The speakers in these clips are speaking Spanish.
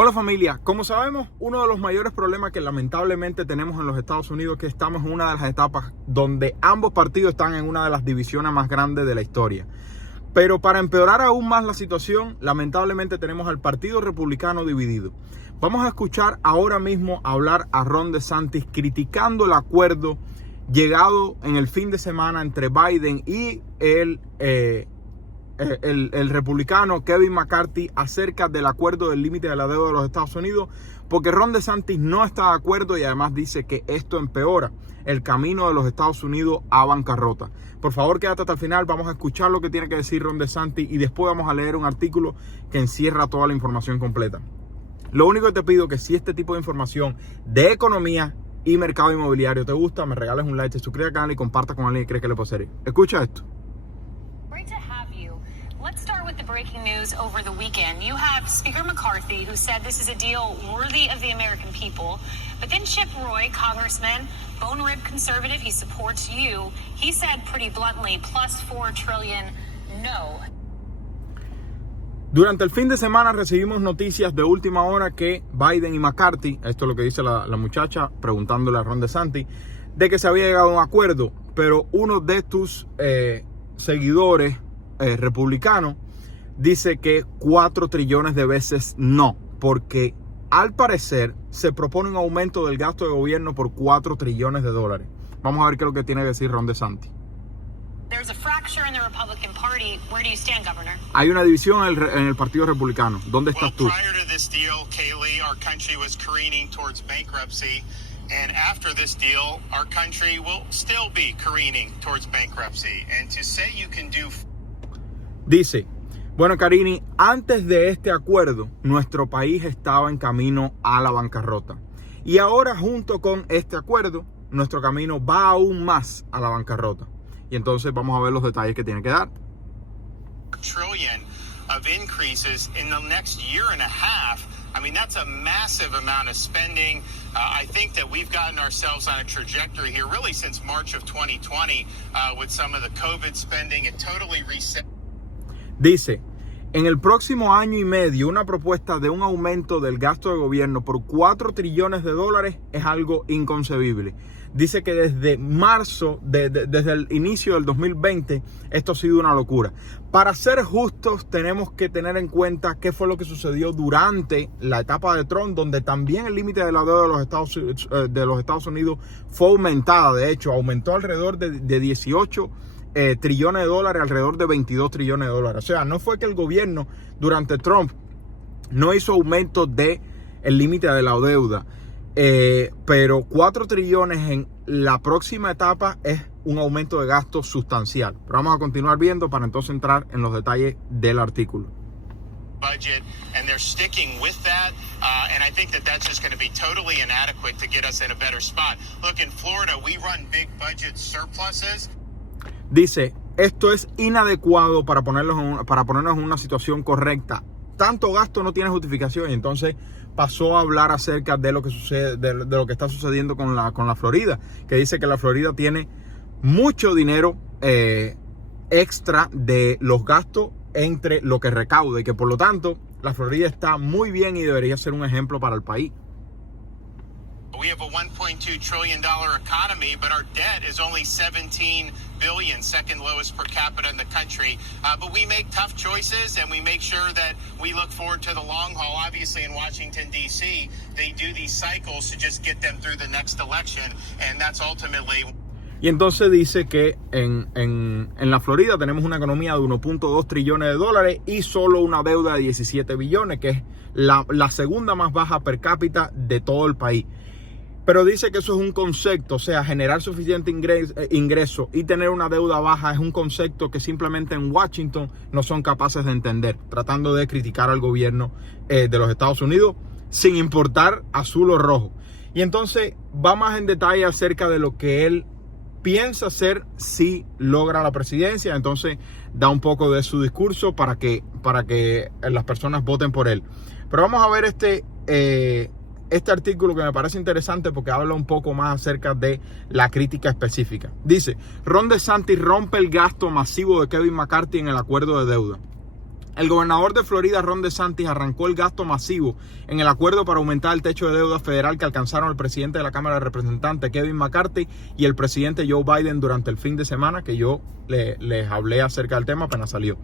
Hola familia, como sabemos, uno de los mayores problemas que lamentablemente tenemos en los Estados Unidos es que estamos en una de las etapas donde ambos partidos están en una de las divisiones más grandes de la historia. Pero para empeorar aún más la situación, lamentablemente tenemos al Partido Republicano dividido. Vamos a escuchar ahora mismo hablar a Ron DeSantis criticando el acuerdo llegado en el fin de semana entre Biden y el republicano Kevin McCarthy acerca del acuerdo del límite de la deuda de los Estados Unidos, porque Ron DeSantis no está de acuerdo y además dice que esto empeora el camino de los Estados Unidos a bancarrota. Por favor, quédate hasta el final, vamos a escuchar lo que tiene que decir Ron DeSantis y después vamos a leer un artículo que encierra toda la información completa. Lo único que te pido es que si este tipo de información de economía y mercado inmobiliario te gusta, me regales un like, te suscribas al canal y compartas con alguien que cree que le puede servir. Escucha esto. Let's start with the breaking news over the weekend. You have Speaker McCarthy, who said this is a deal worthy of the American people. But then Chip Roy, congressman, bone-ripped conservative, he supports you. He said pretty bluntly, plus $4 trillion, no. Durante el fin de semana recibimos noticias de última hora que Biden y McCarthy, esto es lo que dice la muchacha preguntándole a Ron DeSantis, de que se había llegado a un acuerdo, pero uno de tus seguidores republicano dice que 4 trillones de veces no, porque al parecer se propone un aumento del gasto de gobierno por 4 trillones de dólares. Vamos a ver qué es lo que tiene que decir Ron DeSantis. Hay una división en el Partido Republicano. ¿Dónde estás tú? And after this deal, our country will still be careening towards bankruptcy. And to say you can do... Dice, bueno, Carini, antes de este acuerdo, nuestro país estaba en camino a la bancarrota. Y ahora, junto con este acuerdo, nuestro camino va aún más a la bancarrota. Y entonces vamos a ver los detalles que tiene que dar. Trillion of increases in the next year and a half. I mean, that's a massive amount of spending. I think that we've gotten ourselves on a trajectory here really since March of 2020 with some of the COVID spending. It totally reset. Dice, en el próximo año y medio, una propuesta de un aumento del gasto de gobierno por 4 trillones de dólares es algo inconcebible. Dice que desde marzo, desde el inicio del 2020, esto ha sido una locura. Para ser justos, tenemos que tener en cuenta qué fue lo que sucedió durante la etapa de Trump, donde también el límite de la deuda de los Estados Unidos fue aumentada. De hecho, aumentó alrededor de 18 trillones de dólares, alrededor de 22 trillones de dólares. O sea, no fue que el gobierno durante Trump no hizo aumento del límite de la deuda. Pero 4 trillones en la próxima etapa es un aumento de gasto sustancial. Pero vamos a continuar viendo para entonces entrar en los detalles del artículo. Budget, and they're sticking with that, and I think that that's just going to be totally inadequate to get us in a better spot. Look, in Florida, we run big budget surpluses. Dice, esto es inadecuado para ponernos en una situación correcta. Tanto gasto no tiene justificación y entonces pasó a hablar acerca de lo que sucede, de lo que está sucediendo con la Florida, que dice que la Florida tiene mucho dinero extra de los gastos entre lo que recauda y que por lo tanto la Florida está muy bien y debería ser un ejemplo para el país. We have a $1.2 trillion economy, but our debt is only $17 billion, second lowest per capita in the country. But we make tough choices, and we make sure that we look forward to the long haul. Obviously, in Washington, D.C., they do these cycles to just get them through the next election, and that's ultimately... Y entonces dice que en la Florida tenemos una economía de 1.2 trillones de dólares y solo una deuda de 17 billones, que es la segunda más baja per cápita de todo el país. Pero dice que eso es un concepto, o sea, generar suficiente ingreso y tener una deuda baja es un concepto que simplemente en Washington no son capaces de entender, tratando de criticar al gobierno de los Estados Unidos sin importar azul o rojo. Y entonces va más en detalle acerca de lo que él piensa hacer si logra la presidencia. Entonces da un poco de su discurso para que las personas voten por él. Pero vamos a ver este artículo que me parece interesante porque habla un poco más acerca de la crítica específica. Dice, Ron DeSantis rompe el gasto masivo de Kevin McCarthy en el acuerdo de deuda. El gobernador de Florida, Ron DeSantis, arrancó el gasto masivo en el acuerdo para aumentar el techo de deuda federal que alcanzaron el presidente de la Cámara de Representantes, Kevin McCarthy, y el presidente Joe Biden durante el fin de semana, que yo les hablé acerca del tema apenas salió.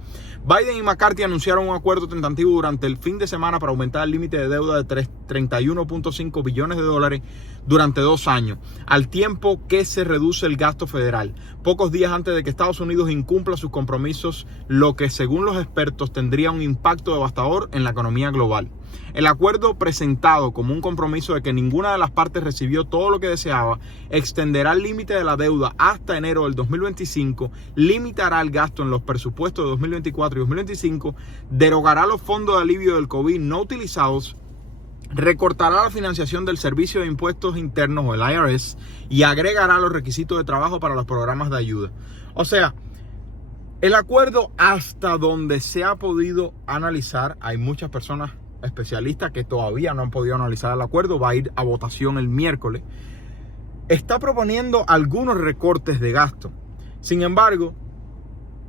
Biden y McCarthy anunciaron un acuerdo tentativo durante el fin de semana para aumentar el límite de deuda de 31.5 billones de dólares durante 2 años, al tiempo que se reduce el gasto federal, pocos días antes de que Estados Unidos incumpla sus compromisos, lo que según los expertos tendría un impacto devastador en la economía global. El acuerdo, presentado como un compromiso de que ninguna de las partes recibió todo lo que deseaba, extenderá el límite de la deuda hasta enero del 2025, limitará el gasto en los presupuestos de 2024 y 2025, derogará los fondos de alivio del COVID no utilizados, recortará la financiación del Servicio de Impuestos Internos o el IRS y agregará los requisitos de trabajo para los programas de ayuda. O sea, el acuerdo, hasta donde se ha podido analizar, hay muchas personas especialistas que todavía no han podido analizar el acuerdo, va a ir a votación el miércoles, está proponiendo algunos recortes de gasto. Sin embargo,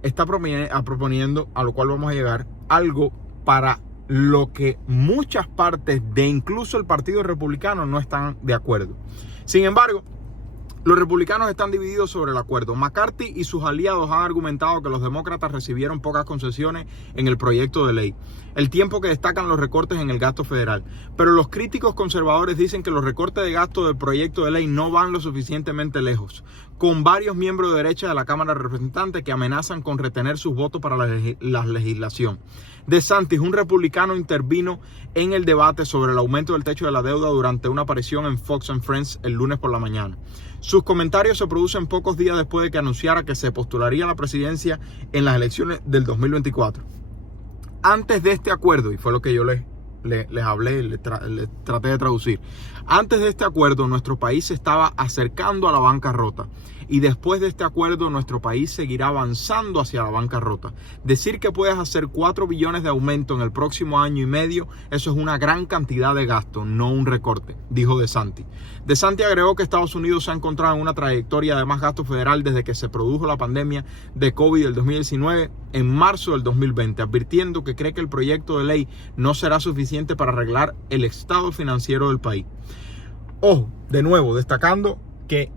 está proponiendo, a lo cual vamos a llegar, algo para lo que muchas partes de incluso el Partido Republicano no están de acuerdo. Sin embargo, los republicanos están divididos sobre el acuerdo. McCarthy y sus aliados han argumentado que los demócratas recibieron pocas concesiones en el proyecto de ley, el tiempo que destacan los recortes en el gasto federal. Pero los críticos conservadores dicen que los recortes de gasto del proyecto de ley no van lo suficientemente lejos, con varios miembros de derecha de la Cámara de Representantes que amenazan con retener sus votos para la legislación. DeSantis, un republicano, intervino en el debate sobre el aumento del techo de la deuda durante una aparición en Fox and Friends el lunes por la mañana. Sus comentarios se producen pocos días después de que anunciara que se postularía a la presidencia en las elecciones del 2024. Antes de este acuerdo, y fue lo que yo les hablé, les traté de traducir. Antes de este acuerdo, nuestro país se estaba acercando a la bancarrota. Y después de este acuerdo, nuestro país seguirá avanzando hacia la bancarrota. Decir que puedes hacer 4 billones de aumento en el próximo año y medio, eso es una gran cantidad de gasto, no un recorte, dijo DeSantis. DeSantis agregó que Estados Unidos se ha encontrado en una trayectoria de más gasto federal desde que se produjo la pandemia de COVID del 2019 en marzo del 2020, advirtiendo que cree que el proyecto de ley no será suficiente para arreglar el estado financiero del país. Ojo, de nuevo, destacando que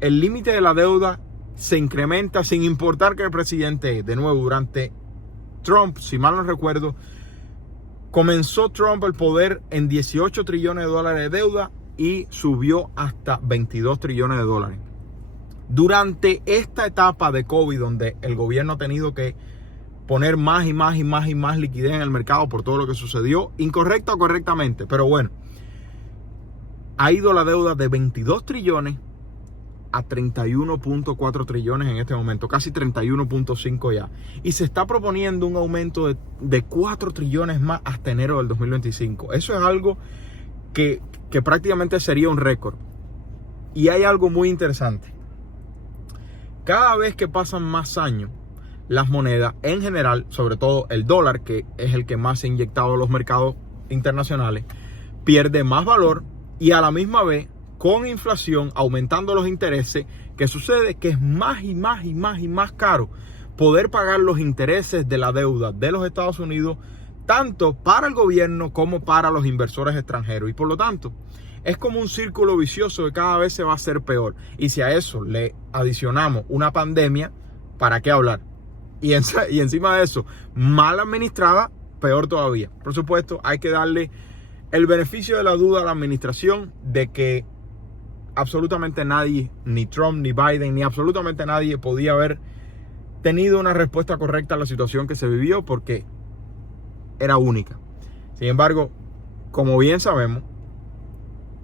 el límite de la deuda se incrementa sin importar que el presidente, de nuevo, durante Trump, si mal no recuerdo, comenzó Trump el poder en 18 trillones de dólares de deuda y subió hasta 22 trillones de dólares. Durante esta etapa de COVID, donde el gobierno ha tenido que poner más y más liquidez en el mercado por todo lo que sucedió, incorrecta o correctamente, pero bueno, ha ido la deuda de 22 trillones a 31.4 trillones en este momento, casi 31.5 ya. Y se está proponiendo un aumento de 4 trillones más hasta enero del 2025. Eso es algo que prácticamente sería un récord. Y hay algo muy interesante. Cada vez que pasan más años, las monedas en general, sobre todo el dólar, que es el que más se ha inyectado a los mercados internacionales, pierde más valor y a la misma vez, con inflación, aumentando los intereses, ¿qué sucede? Que es más y más caro poder pagar los intereses de la deuda de los Estados Unidos, tanto para el gobierno como para los inversores extranjeros. Y por lo tanto, es como un círculo vicioso que cada vez se va a hacer peor. Y si a eso le adicionamos una pandemia, ¿para qué hablar? Y encima de eso, mal administrada, peor todavía. Por supuesto, hay que darle el beneficio de la duda a la administración de que absolutamente nadie, ni Trump, ni Biden, ni absolutamente nadie podía haber tenido una respuesta correcta a la situación que se vivió porque era única. Sin embargo, como bien sabemos,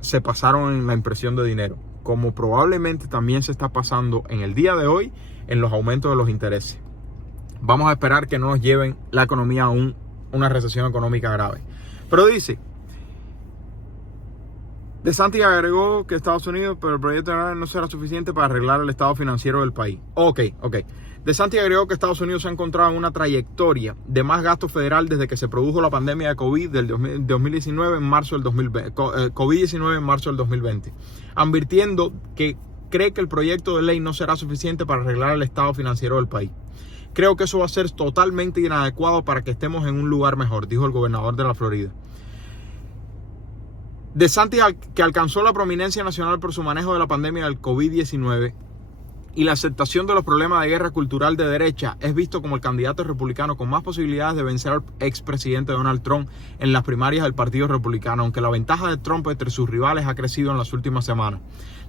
se pasaron en la impresión de dinero, como probablemente también se está pasando en el día de hoy en los aumentos de los intereses. Vamos a esperar que no nos lleven la economía a una recesión económica grave. Pero dice, DeSantis agregó que Estados Unidos, pero el proyecto de ley no será suficiente para arreglar el estado financiero del país. Ok. DeSantis agregó que Estados Unidos se ha encontrado en una trayectoria de más gasto federal desde que se produjo la pandemia de COVID del 2019 en marzo del 2020, COVID-19 en marzo del 2020, advirtiendo que cree que el proyecto de ley no será suficiente para arreglar el estado financiero del país. Creo que eso va a ser totalmente inadecuado para que estemos en un lugar mejor, dijo el gobernador de la Florida. DeSantis, que alcanzó la prominencia nacional por su manejo de la pandemia del COVID-19 y la aceptación de los problemas de guerra cultural de derecha, es visto como el candidato republicano con más posibilidades de vencer al expresidente Donald Trump en las primarias del Partido Republicano, aunque la ventaja de Trump entre sus rivales ha crecido en las últimas semanas.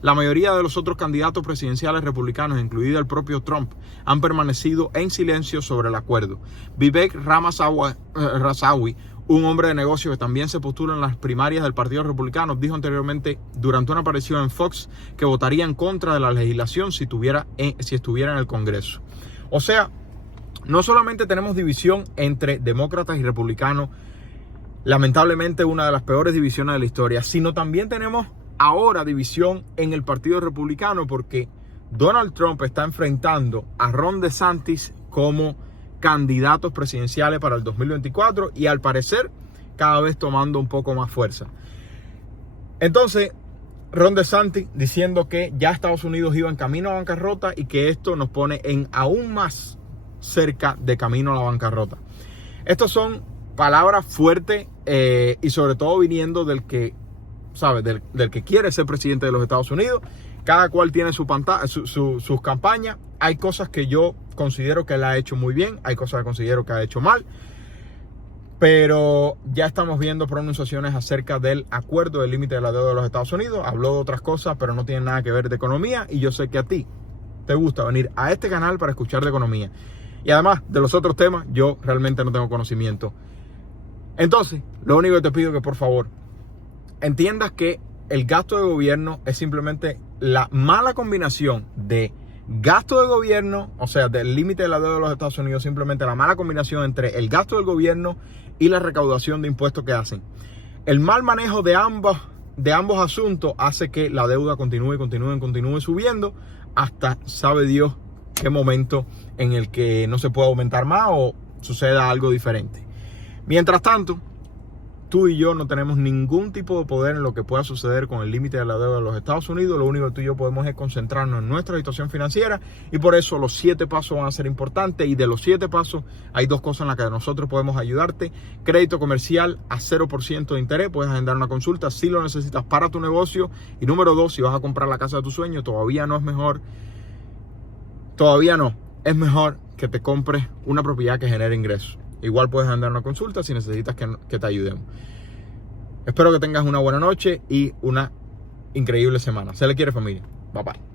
La mayoría de los otros candidatos presidenciales republicanos, incluido el propio Trump, han permanecido en silencio sobre el acuerdo. Vivek Ramaswamy, un hombre de negocios que también se postula en las primarias del Partido Republicano, dijo anteriormente durante una aparición en Fox que votaría en contra de la legislación si estuviera en el Congreso. O sea, no solamente tenemos división entre demócratas y republicanos, lamentablemente una de las peores divisiones de la historia, sino también tenemos ahora división en el Partido Republicano porque Donald Trump está enfrentando a Ron DeSantis como candidatos presidenciales para el 2024 y al parecer cada vez tomando un poco más fuerza. Entonces, Ron DeSantis diciendo que ya Estados Unidos iba en camino a bancarrota y que esto nos pone en aún más cerca de camino a la bancarrota. Estas son palabras fuertes y sobre todo viniendo del que, ¿sabe? Del que quiere ser presidente de los Estados Unidos. Cada cual tiene sus campañas. Hay cosas que yo considero que él ha hecho muy bien, hay cosas que considero que ha hecho mal, pero ya estamos viendo pronunciaciones acerca del acuerdo del límite de la deuda de los Estados Unidos. Habló de otras cosas, pero no tiene nada que ver de economía, y yo sé que a ti te gusta venir a este canal para escuchar de economía. Y además de los otros temas, yo realmente no tengo conocimiento. Entonces, lo único que te pido es que por favor entiendas que el gasto de gobierno es simplemente la mala combinación de gasto de gobierno, o sea, del límite de la deuda de los Estados Unidos, simplemente la mala combinación entre el gasto del gobierno y la recaudación de impuestos que hacen. El mal manejo de ambos asuntos hace que la deuda continúe subiendo hasta sabe Dios qué momento en el que no se puede aumentar más o suceda algo diferente. Mientras tanto, tú y yo no tenemos ningún tipo de poder en lo que pueda suceder con el límite de la deuda de los Estados Unidos. Lo único que tú y yo podemos es concentrarnos en nuestra situación financiera, y por eso los 7 pasos van a ser importantes. Y de los 7 pasos hay 2 cosas en las que nosotros podemos ayudarte. Crédito comercial a 0% de interés. Puedes agendar una consulta si lo necesitas para tu negocio. Y número 2, si vas a comprar la casa de tu sueño, es mejor que te compres una propiedad que genere ingresos. Igual puedes agendar una consulta si necesitas que te ayudemos. Espero que tengas una buena noche y una increíble semana. Se le quiere, familia. Bye bye.